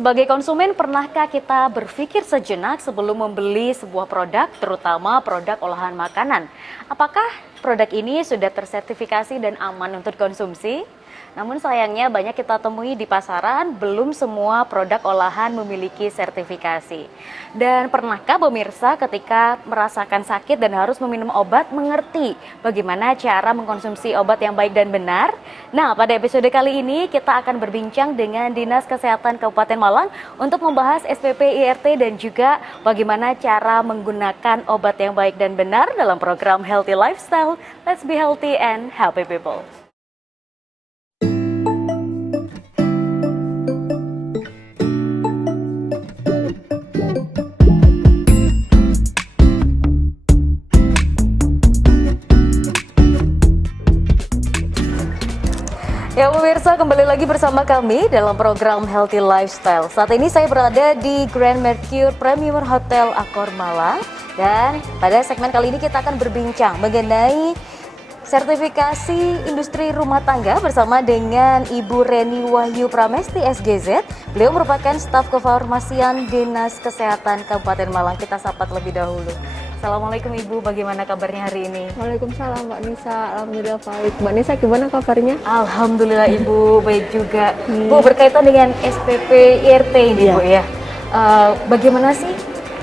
Sebagai konsumen, pernahkah kita berpikir sejenak sebelum membeli sebuah produk, terutama produk olahan makanan? Apakah produk ini sudah tersertifikasi dan aman untuk konsumsi? Namun sayangnya banyak kita temui di pasaran, belum semua produk olahan memiliki sertifikasi. Dan pernahkah pemirsa ketika merasakan sakit dan harus meminum obat mengerti bagaimana cara mengkonsumsi obat yang baik dan benar? Nah, pada episode kali ini kita akan berbincang dengan Dinas Kesehatan Kabupaten Malang untuk membahas SPP IRT dan juga bagaimana cara menggunakan obat yang baik dan benar dalam program Healthy Lifestyle. Let's be healthy and happy people. Ya pemirsa, kembali lagi bersama kami dalam program Healthy Lifestyle. Saat ini saya berada di Grand Mercure Premier Hotel Accor Malang. Dan pada segmen kali ini kita akan berbincang mengenai sertifikasi industri rumah tangga bersama dengan Ibu Reni Wahyu Pramesti SGZ. Beliau merupakan staf kefarmasian Dinas Kesehatan Kabupaten Malang. Kita sapa terlebih dahulu. Assalamualaikum Ibu, bagaimana kabarnya hari ini? Waalaikumsalam Mbak Nisa, alhamdulillah baik. Mbak Nisa gimana kabarnya? Alhamdulillah Ibu, baik juga. Bu, berkaitan dengan SPP IRT ini Bu ya, bagaimana sih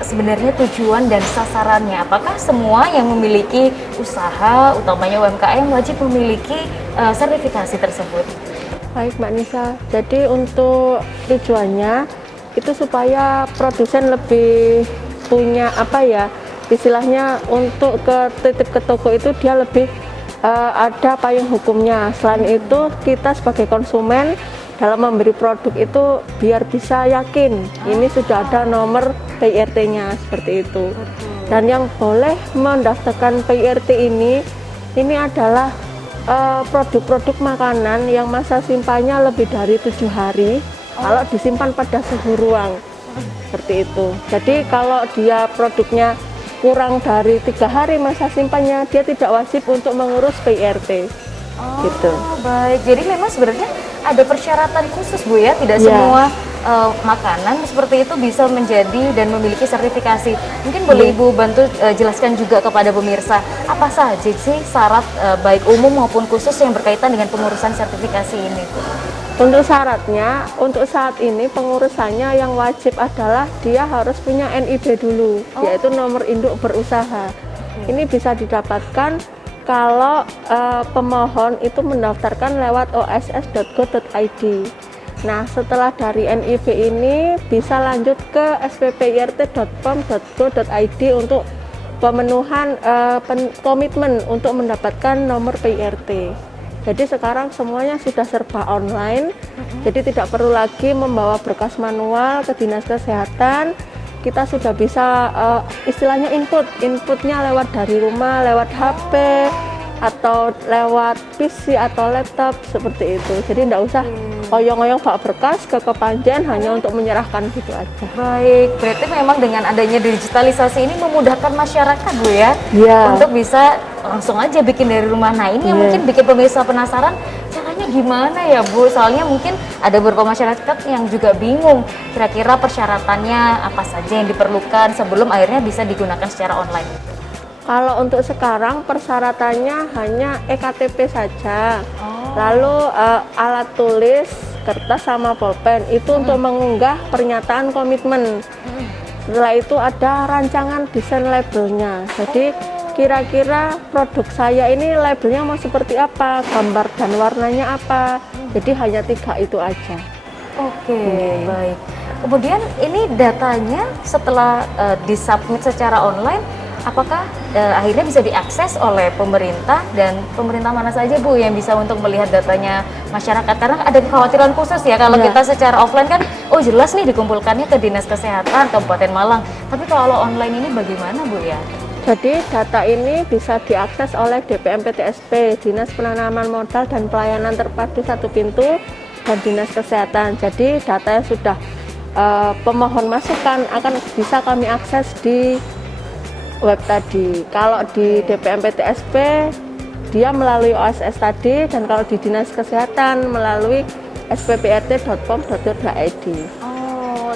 sebenarnya tujuan dan sasarannya? Apakah semua yang memiliki usaha, utamanya UMKM, wajib memiliki sertifikasi tersebut? Baik Mbak Nisa, jadi untuk tujuannya itu supaya produsen lebih punya istilahnya untuk ke titik ke toko itu dia lebih ada payung hukumnya. Selain itu kita sebagai konsumen dalam memberi produk itu biar bisa yakin ini sudah ada nomor PIRT-nya seperti itu. Dan yang boleh mendaftarkan PIRT ini adalah produk-produk makanan yang masa simpannya lebih dari 7 hari kalau disimpan pada suhu ruang seperti itu. Jadi kalau dia produknya kurang dari 3 hari masa simpannya, dia tidak wajib untuk mengurus PIRT. Gitu. Baik, jadi memang sebenarnya ada persyaratan khusus Bu ya, tidak semua makanan seperti itu bisa menjadi dan memiliki sertifikasi. Mungkin boleh Ibu bantu jelaskan juga kepada pemirsa, apa saja sih syarat baik umum maupun khusus yang berkaitan dengan pengurusan sertifikasi ini? Untuk syaratnya, untuk saat ini pengurusannya yang wajib adalah dia harus punya NIB dulu, yaitu nomor induk berusaha. Ini bisa didapatkan kalau pemohon itu mendaftarkan lewat oss.go.id. Nah, setelah dari NIB ini bisa lanjut ke sppirt.pom.go.id untuk pemenuhan komitmen untuk mendapatkan nomor PIRT. Jadi sekarang semuanya sudah serba online, jadi tidak perlu lagi membawa berkas manual ke Dinas Kesehatan. Kita sudah bisa istilahnya inputnya lewat dari rumah, lewat HP atau lewat PC atau laptop seperti itu. Jadi tidak usah oyong-oyong bawa berkas ke Kepanjen hanya untuk menyerahkan gitu aja. Baik, berarti memang dengan adanya digitalisasi ini memudahkan masyarakat Bu ya, untuk bisa langsung aja bikin dari rumah. Nah ini yang mungkin bikin pemirsa penasaran, caranya gimana ya Bu? Soalnya mungkin ada beberapa masyarakat yang juga bingung kira-kira persyaratannya apa saja yang diperlukan sebelum akhirnya bisa digunakan secara online. Kalau untuk sekarang persyaratannya hanya EKTP saja, lalu alat tulis, kertas sama pulpen itu untuk mengunggah pernyataan komitmen. Setelah itu ada rancangan desain labelnya. Jadi kira-kira produk saya ini labelnya mau seperti apa, gambar dan warnanya apa. Jadi hanya 3 itu aja. Oke, baik. Kemudian ini datanya setelah disubmit secara online, apakah akhirnya bisa diakses oleh pemerintah, dan pemerintah mana saja Bu yang bisa untuk melihat datanya masyarakat? Karena ada kekhawatiran khusus ya kalau kita secara offline kan, oh jelas nih dikumpulkannya ke Dinas Kesehatan Kabupaten Malang. Tapi kalau online ini bagaimana Bu ya? Jadi data ini bisa diakses oleh DPMPTSP, Dinas Penanaman Modal dan Pelayanan Terpadu Satu Pintu, dan Dinas Kesehatan. Jadi data yang sudah pemohon masukkan akan bisa kami akses di web tadi. Kalau di DPMPTSP dia melalui OSS tadi, dan kalau di Dinas Kesehatan melalui sppirt.pom.go.id.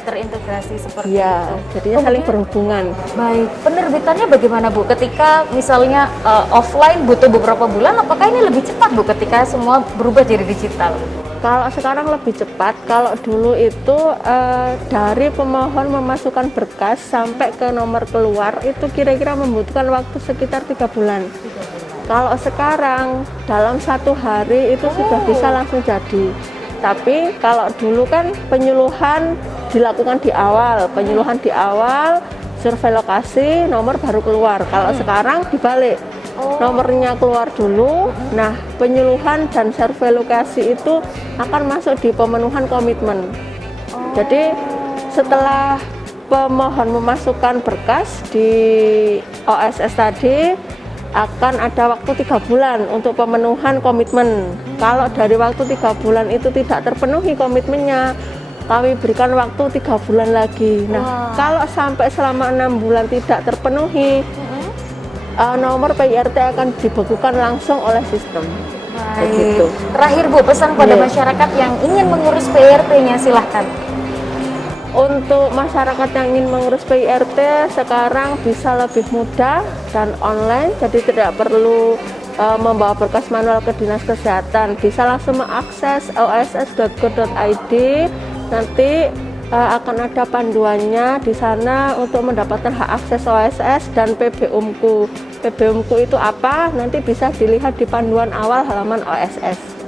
terintegrasi seperti Ya, itu. jadinya saling berhubungan. Baik, penerbitannya bagaimana Bu? Ketika misalnya offline butuh beberapa bulan, apakah ini lebih cepat Bu ketika semua berubah jadi digital? Kalau sekarang lebih cepat, kalau dulu itu dari pemohon memasukkan berkas sampai ke nomor keluar itu kira-kira membutuhkan waktu sekitar 3 bulan. Kalau sekarang dalam 1 hari itu sudah bisa langsung jadi. Tapi kalau dulu kan penyuluhan dilakukan di awal, survei lokasi, nomor baru keluar. Kalau sekarang dibalik, nomornya keluar dulu. Nah, penyuluhan dan survei lokasi itu akan masuk di pemenuhan komitmen. Jadi setelah pemohon memasukkan berkas di OSS tadi, akan ada waktu 3 bulan untuk pemenuhan komitmen. Kalau dari waktu 3 bulan itu tidak terpenuhi komitmennya, kami berikan waktu 3 bulan lagi. Nah, kalau sampai selama 6 bulan tidak terpenuhi, nomor PIRT akan dibekukan langsung oleh sistem. Begitu. Terakhir Bu, pesan pada masyarakat yang ingin mengurus PIRT-nya silahkan. Untuk masyarakat yang ingin mengurus PIRT sekarang bisa lebih mudah dan online, jadi tidak perlu membawa berkas manual ke Dinas Kesehatan. Bisa langsung mengakses oss.go.id. Nanti akan ada panduannya di sana untuk mendapatkan hak akses OSS dan PBUMKU. PBUMKU itu apa? Nanti bisa dilihat di panduan awal halaman OSS.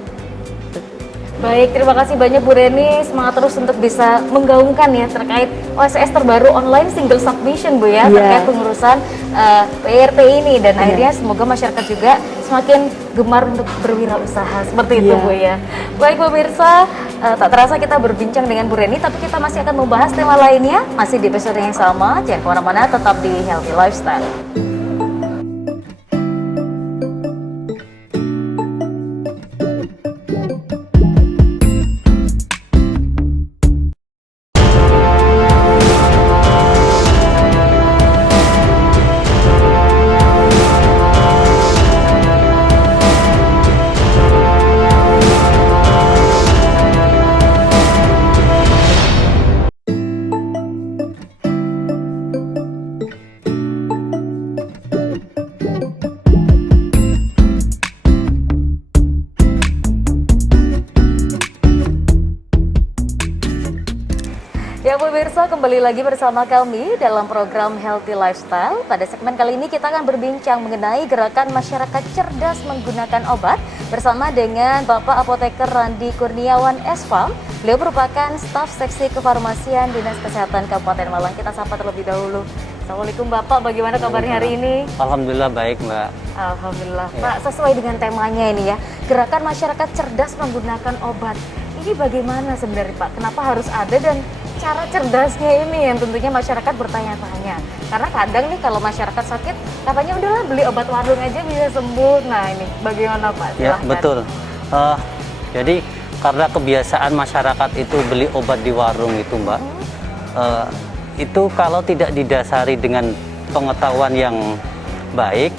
Baik, terima kasih banyak Bu Reni. Semangat terus untuk bisa menggaungkan ya terkait OSS terbaru online single submission Bu ya, terkait pengurusan PIRT ini, dan akhirnya semoga masyarakat juga semakin gemar untuk berwirausaha seperti itu Bu ya. Baik pemirsa, tak terasa kita berbincang dengan Bu Reni, tapi kita masih akan membahas tema lainnya masih di episode yang sama. Jangan kemana-mana, tetap di Healthy Lifestyle. Ya pemirsa, kembali lagi bersama kami dalam program Healthy Lifestyle. Pada segmen kali ini kita akan berbincang mengenai gerakan masyarakat cerdas menggunakan obat bersama dengan Bapak Apoteker Randi Kurniawan SPAM. Beliau merupakan staf seksi kefarmasian Dinas Kesehatan Kabupaten Malang. Kita sapa terlebih dahulu. Assalamualaikum Bapak, bagaimana kabarnya hari ini? Alhamdulillah baik Mbak. Alhamdulillah. Pak, sesuai dengan temanya ini ya, gerakan masyarakat cerdas menggunakan obat. Ini bagaimana sebenarnya Pak? Kenapa harus ada dan cara cerdasnya ini yang tentunya masyarakat bertanya-tanya. Karena kadang nih kalau masyarakat sakit, katanya udahlah beli obat warung aja bisa sembuh. Nah ini bagaimana Pak? Ya Silahkan. betul. Jadi karena kebiasaan masyarakat itu beli obat di warung itu Mbak, itu kalau tidak didasari dengan pengetahuan yang baik,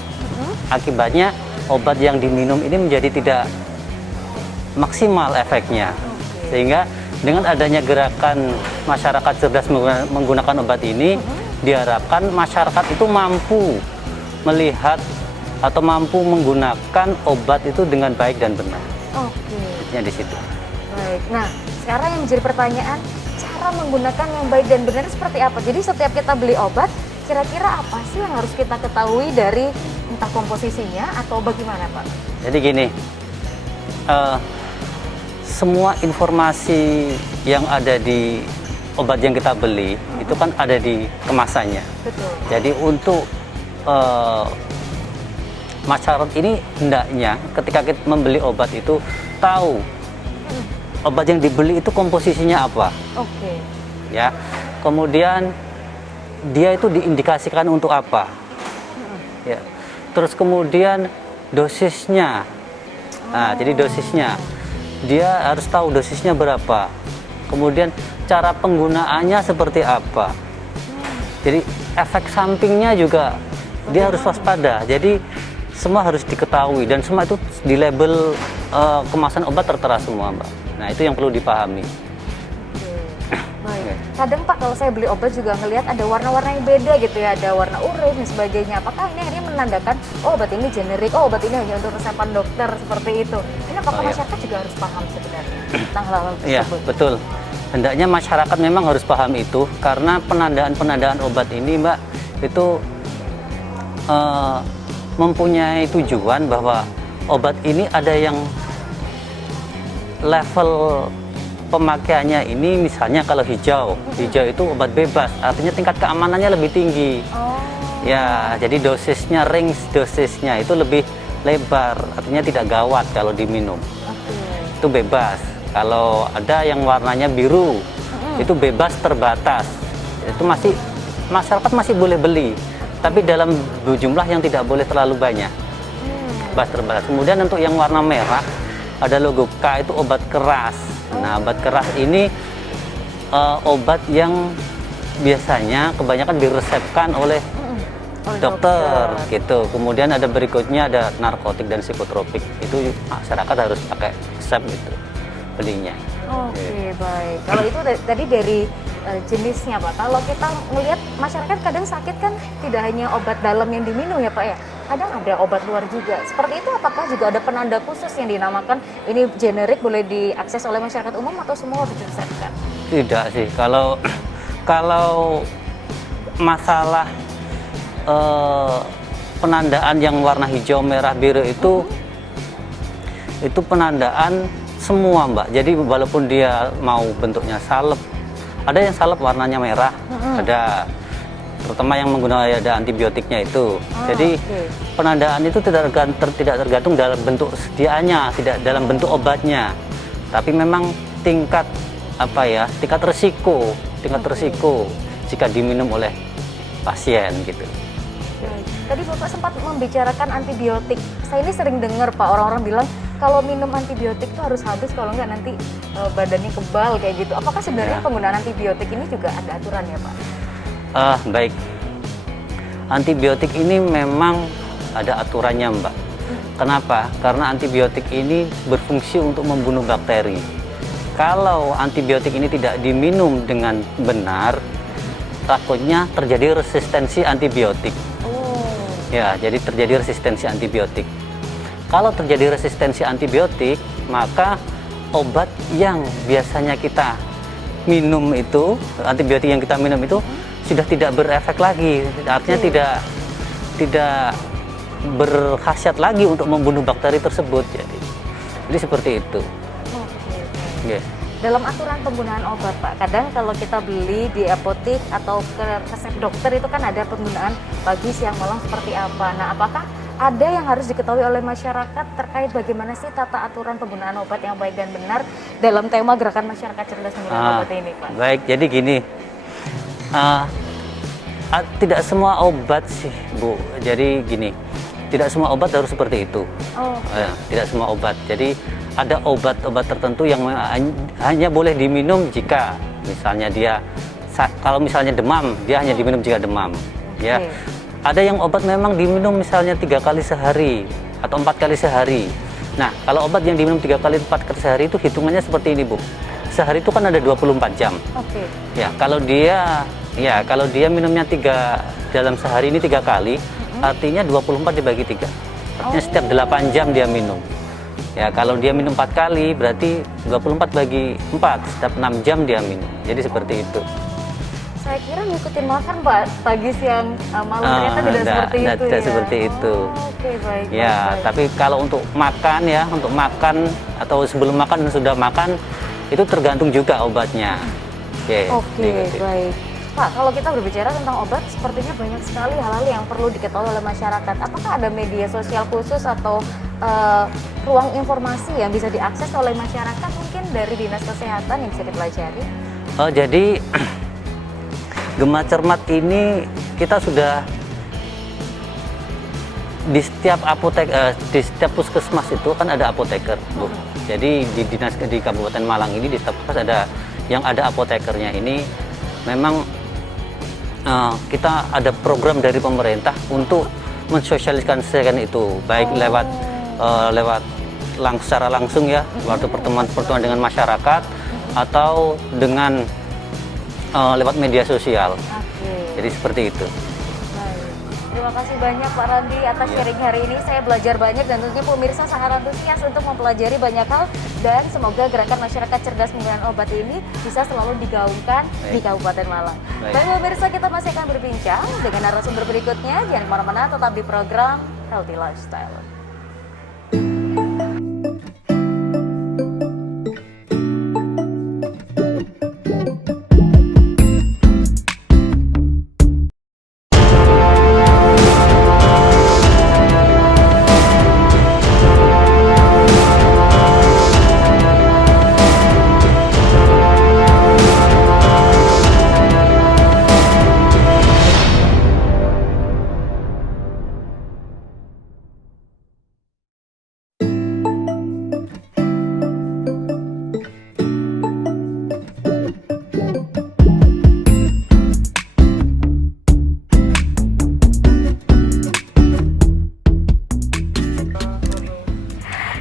akibatnya obat yang diminum ini menjadi tidak maksimal efeknya. Sehingga dengan adanya gerakan masyarakat cerdas menggunakan obat ini, diharapkan masyarakat itu mampu melihat atau mampu menggunakan obat itu dengan baik dan benar. Oke. Di situ. Baik. Nah, sekarang yang menjadi pertanyaan, cara menggunakan yang baik dan benar seperti apa? Jadi setiap kita beli obat, kira-kira apa sih yang harus kita ketahui dari entah komposisinya atau bagaimana Pak? Jadi gini, semua informasi yang ada di obat yang kita beli itu kan ada di kemasannya. Betul. Jadi untuk masyarakat ini hendaknya ketika kita membeli obat itu tahu obat yang dibeli itu komposisinya apa. Oke. Ya. Kemudian dia itu diindikasikan untuk apa. Ya. Terus kemudian dosisnya. Nah, jadi dosisnya dia harus tahu dosisnya berapa. Kemudian cara penggunaannya seperti apa. Jadi efek sampingnya juga dia harus waspada. Jadi semua harus diketahui dan semua itu di label kemasan obat tertera semua Mbak. Nah itu yang perlu dipahami. Baik. Kadang Pak kalau saya beli obat juga ngelihat ada warna-warna yang beda gitu ya, ada warna oranye dan sebagainya. Apakah ini akhirnya menandakan oh obat ini generik, oh obat ini hanya untuk resepan dokter seperti itu? Ini apakah masyarakat juga harus paham sebenarnya tentang hal Iya, tersebut? betul. Hendaknya masyarakat memang harus paham itu karena penandaan obat ini Mbak itu mempunyai tujuan bahwa obat ini ada yang level pemakaiannya ini misalnya kalau hijau itu obat bebas, artinya tingkat keamanannya lebih tinggi. Oh. Ya, jadi range dosisnya itu lebih lebar, artinya tidak gawat kalau diminum. Oke. Itu bebas. Kalau ada yang warnanya biru, itu bebas terbatas. Itu masih masyarakat masih boleh beli, tapi dalam jumlah yang tidak boleh terlalu banyak. Bebas terbatas. Kemudian untuk yang warna merah ada logo K, itu obat keras. Nah, obat keras ini obat yang biasanya kebanyakan diresepkan oleh dokter gitu. Kemudian ada berikutnya ada narkotik dan psikotropik. Itu masyarakat harus pakai resep gitu belinya. Oke, baik. Kalau itu tadi dari jenisnya Pak. Kalau kita melihat masyarakat kadang sakit kan tidak hanya obat dalam yang diminum ya Pak ya. Kadang ada obat luar juga. Seperti itu apakah juga ada penanda khusus yang dinamakan ini generik boleh diakses oleh masyarakat umum atau semua harus diresepkan? Tidak sih. Kalau masalah penandaan yang warna hijau, merah, biru itu penandaan semua Mbak. Jadi walaupun dia mau bentuknya salep, ada yang salep warnanya merah, ada terutama yang menggunakan ada antibiotiknya itu. Jadi penandaan itu tidak tergantung dalam bentuk sediaannya, tidak dalam bentuk obatnya, tapi memang tingkat resiko jika diminum oleh pasien gitu. Tadi Bapak sempat membicarakan antibiotik. Saya ini sering dengar Pak, orang-orang bilang kalau minum antibiotik itu harus habis, kalau enggak nanti badannya kebal kayak gitu. Apakah sebenarnya penggunaan antibiotik ini juga ada aturannya Pak? Baik. Antibiotik ini memang ada aturannya Mbak. Kenapa? Karena antibiotik ini berfungsi untuk membunuh bakteri. Kalau antibiotik ini tidak diminum dengan benar, takutnya terjadi resistensi antibiotik. Ya, jadi terjadi resistensi antibiotik. Kalau terjadi resistensi antibiotik, maka obat yang biasanya kita minum itu, antibiotik yang kita minum itu sudah tidak berefek lagi. Artinya tidak berkhasiat lagi untuk membunuh bakteri tersebut. Jadi seperti itu. Okay. Dalam aturan penggunaan obat Pak, kadang kalau kita beli di apotek atau ke resep dokter itu kan ada penggunaan pagi, siang, malam seperti apa. Nah, apakah ada yang harus diketahui oleh masyarakat terkait bagaimana sih tata aturan penggunaan obat yang baik dan benar dalam tema gerakan masyarakat cerdas menggunakan obat ini Pak? Baik, jadi gini, tidak semua obat sih Bu, jadi gini, tidak semua obat harus seperti itu. Tidak semua obat, jadi ada obat-obat tertentu yang hanya boleh diminum jika misalnya kalau misalnya demam, dia hanya diminum jika demam. Ya, ada yang obat memang diminum misalnya 3 kali sehari atau 4 kali sehari. Nah, kalau obat yang diminum 3 kali 4 kali sehari itu hitungannya seperti ini Bu. Sehari itu kan ada 24 jam. Ya, kalau dia minumnya dalam sehari ini 3 kali, artinya 24 dibagi 3. Artinya setiap 8 jam dia minum. Ya, kalau dia minum 4 kali berarti 24 bagi 4, setiap 6 jam dia minum. Jadi seperti itu. Saya kira ngikutin makan Pak, pagi, siang, malam, ternyata tidak seperti itu. Tidak seperti itu. Oke, baik. Ya, baik. Tapi kalau untuk makan atau sebelum makan dan sudah makan itu tergantung juga obatnya. Oke, baik. Pak, kalau kita berbicara tentang obat, sepertinya banyak sekali hal-hal yang perlu diketahui oleh masyarakat. Apakah ada media sosial khusus atau ruang informasi yang bisa diakses oleh masyarakat mungkin dari Dinas Kesehatan yang bisa dipelajari? Jadi Gema Cermat ini kita sudah di setiap di setiap puskesmas itu kan ada apoteker, Bu. Jadi di Kabupaten Malang ini di setiap puskesmas ada apotekernya ini. Memang kita ada program dari pemerintah untuk mensosialisasikan itu, baik lewat secara langsung ya, waktu pertemuan dengan masyarakat, atau dengan lewat media sosial. Oke. Jadi seperti itu. Baik. Terima kasih banyak Pak Randi atas sharing hari ini. Saya belajar banyak dan tentunya pemirsa sangat antusias untuk mempelajari banyak hal, dan semoga gerakan masyarakat cerdas menggunakan obat ini bisa selalu digaungkan di Kabupaten Malang. Baik pemirsa, kita masih akan berbincang dengan narasumber berikutnya. Jangan kemana-mana, tetap di program Healthy Lifestyle.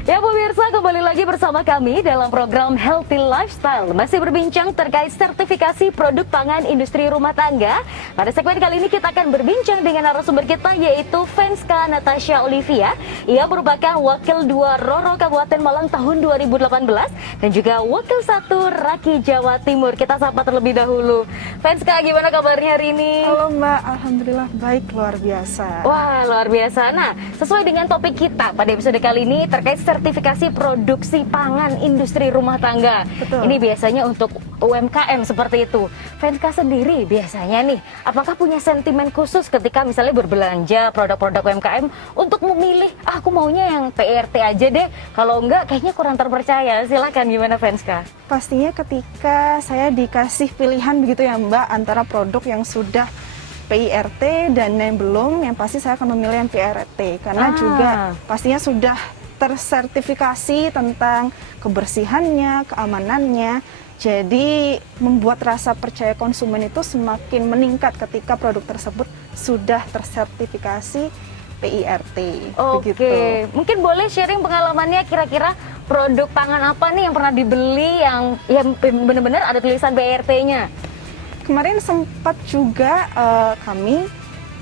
Ya pemirsa, kembali lagi bersama kami dalam program Healthy Lifestyle. Masih berbincang terkait sertifikasi produk pangan industri rumah tangga. Pada segmen kali ini kita akan berbincang dengan narasumber kita, yaitu Fenska Natasha Olivia. Ia merupakan Wakil 2 Roro Kabupaten Malang tahun 2018 dan juga Wakil 1 Raki Jawa Timur. Kita sapa terlebih dahulu. Fenska, gimana kabarnya hari ini? Halo Mbak, Alhamdulillah baik, luar biasa. Wah, luar biasa. Nah, sesuai dengan topik kita pada episode kali ini terkait sertifikasi produksi pangan industri rumah tangga. Betul. Ini biasanya untuk UMKM seperti itu. Fenska sendiri biasanya nih, apakah punya sentimen khusus ketika misalnya berbelanja produk-produk UMKM untuk memilih, aku maunya yang PRT aja deh, kalau enggak kayaknya kurang terpercaya. Silakan, gimana Fenska? Pastinya ketika saya dikasih pilihan begitu ya Mbak, antara produk yang sudah PIRT dan yang belum, yang pasti saya akan memilih yang PIRT. Karena juga pastinya sudah tersertifikasi tentang kebersihannya, keamanannya. Jadi membuat rasa percaya konsumen itu semakin meningkat ketika produk tersebut sudah tersertifikasi PIRT. Oke, mungkin boleh sharing pengalamannya, kira-kira produk pangan apa nih yang pernah dibeli yang benar-benar ada tulisan PIRT-nya? Kemarin sempat juga kami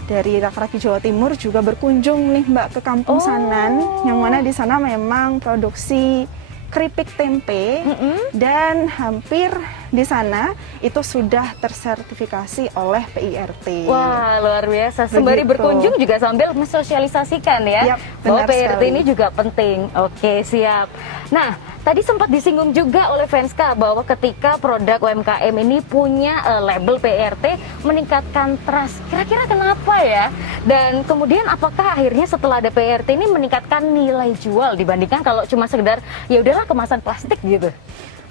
dari Raki Jawa Timur juga berkunjung nih Mbak ke Kampung Sanan, yang mana di sana memang produksi keripik tempe dan hampir di sana itu sudah tersertifikasi oleh PIRT. Wah, luar biasa. Sembari berkunjung juga sambil mensosialisasikan ya, bahwa PIRT sekali. ini juga penting. Oke, siap. Nah, tadi sempat disinggung juga oleh Fenska bahwa ketika produk UMKM ini punya label PIRT meningkatkan trust. Kira-kira kenapa ya? Dan kemudian apakah akhirnya setelah ada PIRT ini meningkatkan nilai jual dibandingkan kalau cuma sekedar ya udahlah kemasan plastik gitu?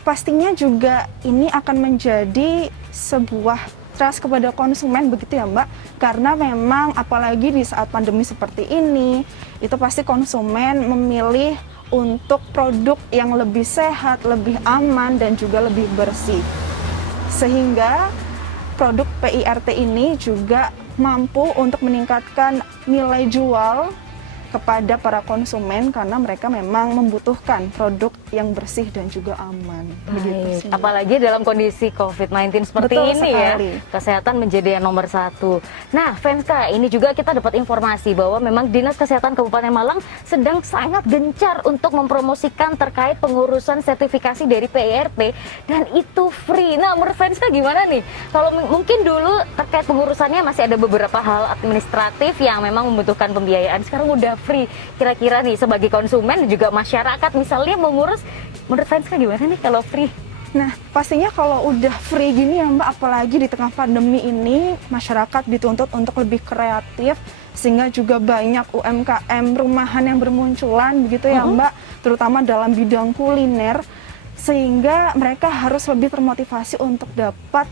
Pastinya juga ini akan menjadi sebuah trust kepada konsumen begitu ya Mbak, karena memang apalagi di saat pandemi seperti ini, itu pasti konsumen memilih untuk produk yang lebih sehat, lebih aman, dan juga lebih bersih. Sehingga produk PIRT ini juga mampu untuk meningkatkan nilai jual kepada para konsumen karena mereka memang membutuhkan produk yang bersih dan juga aman. Baik, apalagi dalam kondisi COVID-19 seperti Betul ini sekali. ya, kesehatan menjadi yang nomor 1. Nah, Fenska, ini juga kita dapat informasi bahwa memang Dinas Kesehatan Kabupaten Malang sedang sangat gencar untuk mempromosikan terkait pengurusan sertifikasi dari PIRT dan itu free. Nah, menurut Fenska gimana nih? Kalau mungkin dulu terkait pengurusannya masih ada beberapa hal administratif yang memang membutuhkan pembiayaan, sekarang udah free. Kira-kira nih sebagai konsumen dan juga masyarakat misalnya mengurus, menurut Fenska gimana nih kalau free? Nah, pastinya kalau udah free gini ya Mbak, apalagi di tengah pandemi ini, masyarakat dituntut untuk lebih kreatif, sehingga juga banyak UMKM rumahan yang bermunculan begitu ya Mbak, terutama dalam bidang kuliner, sehingga mereka harus lebih termotivasi untuk dapat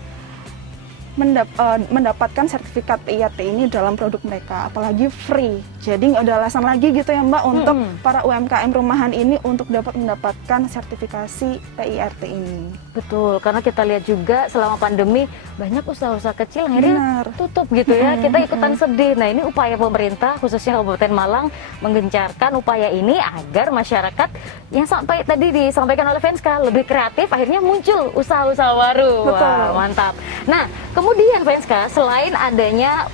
mendapatkan sertifikat PIRT ini dalam produk mereka, apalagi free. Jadi nggak ada alasan lagi gitu ya Mbak untuk para UMKM rumahan ini untuk dapat mendapatkan sertifikasi PIRT ini. Betul, karena kita lihat juga selama pandemi banyak usaha-usaha kecil akhirnya Benar. tutup gitu ya. Kita ikutan sedih. Nah, ini upaya pemerintah khususnya Kabupaten Malang menggencarkan upaya ini agar masyarakat yang sampai tadi disampaikan oleh Venska lebih kreatif, akhirnya muncul usaha-usaha baru. Betul. Wah, mantap. Nah, kemudian Venska, selain adanya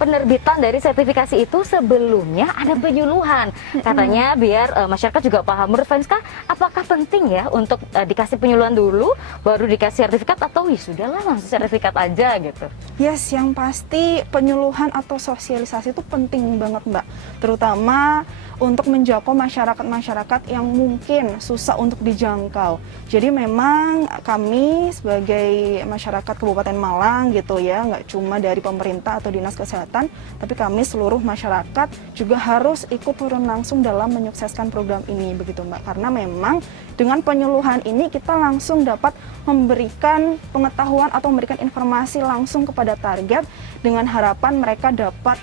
penerbitan dari sertifikasi itu, sebelumnya ada penyuluhan katanya biar masyarakat juga paham. Menurut Venska, apakah penting ya untuk dikasih penyuluhan dulu baru dikasih sertifikat, atau ya sudahlah langsung sertifikat aja gitu? Yes, yang pasti penyuluhan atau sosialisasi itu penting banget Mbak, terutama untuk menjangkau masyarakat-masyarakat yang mungkin susah untuk dijangkau. Jadi memang kami sebagai masyarakat Kabupaten Malang gitu ya, nggak cuma dari pemerintah atau dinas kesehatan, tapi kami seluruh masyarakat juga harus ikut turun langsung dalam menyukseskan program ini begitu Mbak. Karena memang dengan penyuluhan ini kita langsung dapat memberikan pengetahuan atau memberikan informasi langsung kepada target dengan harapan mereka dapat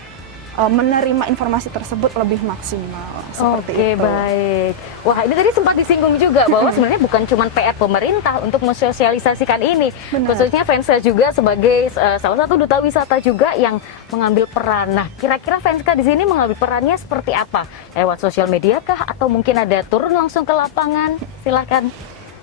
menerima informasi tersebut lebih maksimal. Seperti Oke, itu. baik. Wah, ini tadi sempat disinggung juga bahwa sebenarnya bukan cuma PR pemerintah untuk mensosialisasikan ini. Benar. Khususnya Venska juga sebagai salah satu duta wisata juga yang mengambil peran. Nah, kira-kira Venska di sini mengambil perannya seperti apa? Lewat sosial media kah? Atau mungkin ada turun langsung ke lapangan? Silakan.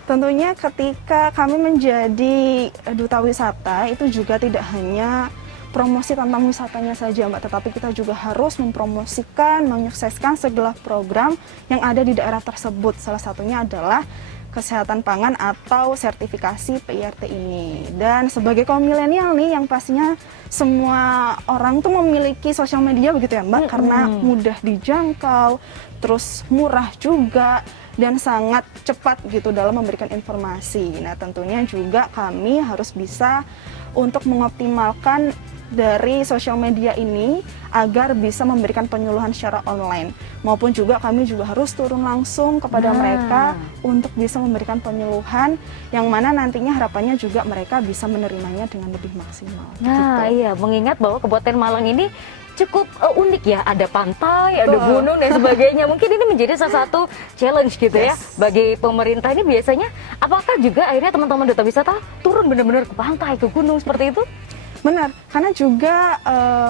Tentunya ketika kami menjadi duta wisata itu juga tidak hanya promosi tentang wisatanya saja Mbak, tetapi kita juga harus mempromosikan, menyukseskan segala program yang ada di daerah tersebut. Salah satunya adalah kesehatan pangan atau sertifikasi PIRT ini. Dan sebagai kaum milenial nih yang pastinya semua orang tuh memiliki sosial media begitu ya Mbak, karena mudah dijangkau, terus murah juga, dan sangat cepat gitu dalam memberikan informasi. Nah, tentunya juga kami harus bisa untuk mengoptimalkan dari sosial media ini agar bisa memberikan penyuluhan secara online, maupun juga kami juga harus turun langsung kepada mereka untuk bisa memberikan penyuluhan yang mana nantinya harapannya juga mereka bisa menerimanya dengan lebih maksimal. Nah, gitu. iya, mengingat bahwa Kabupaten Malang ini cukup unik ya, ada pantai, ada gunung dan sebagainya. Mungkin ini menjadi salah satu challenge gitu ya bagi pemerintah ini biasanya. Apakah juga akhirnya teman-teman duta wisata turun benar-benar ke pantai, ke gunung seperti itu? Benar, karena juga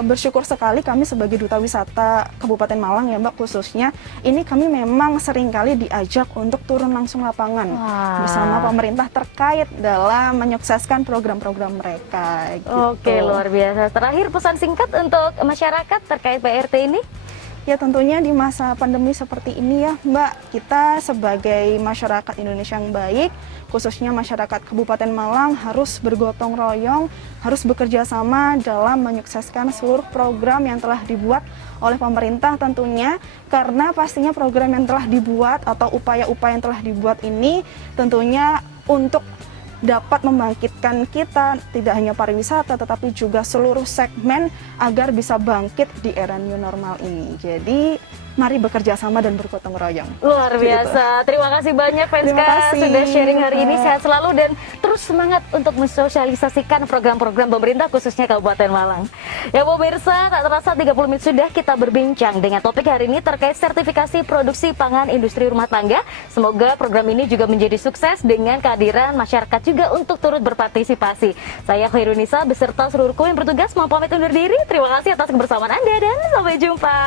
bersyukur sekali kami sebagai duta wisata Kabupaten Malang ya Mbak khususnya, ini kami memang seringkali diajak untuk turun langsung lapangan bersama pemerintah terkait dalam menyukseskan program-program mereka. Gitu. Oke, luar biasa. Terakhir pesan singkat untuk masyarakat terkait PRT ini? Ya tentunya di masa pandemi seperti ini ya Mbak, kita sebagai masyarakat Indonesia yang baik, khususnya masyarakat Kabupaten Malang harus bergotong royong, harus bekerja sama dalam menyukseskan seluruh program yang telah dibuat oleh pemerintah tentunya, karena pastinya program yang telah dibuat atau upaya-upaya yang telah dibuat ini tentunya untuk dapat membangkitkan kita, tidak hanya pariwisata tetapi juga seluruh segmen agar bisa bangkit di era new normal ini. Jadi mari bekerja sama dan bergotong royong. Luar biasa. Gitu. Terima kasih banyak Terima Venska kasih, sudah sharing hari ini. Mbak. Sehat selalu dan terus semangat untuk mensosialisasikan program-program pemerintah khususnya Kabupaten Malang. Ya pemirsa, tak terasa 30 menit sudah kita berbincang dengan topik hari ini terkait sertifikasi produksi pangan industri rumah tangga. Semoga program ini juga menjadi sukses dengan kehadiran masyarakat juga untuk turut berpartisipasi. Saya Khairunisa beserta seluruh kru yang bertugas mau pamit undur diri. Terima kasih atas kebersamaan Anda dan sampai jumpa.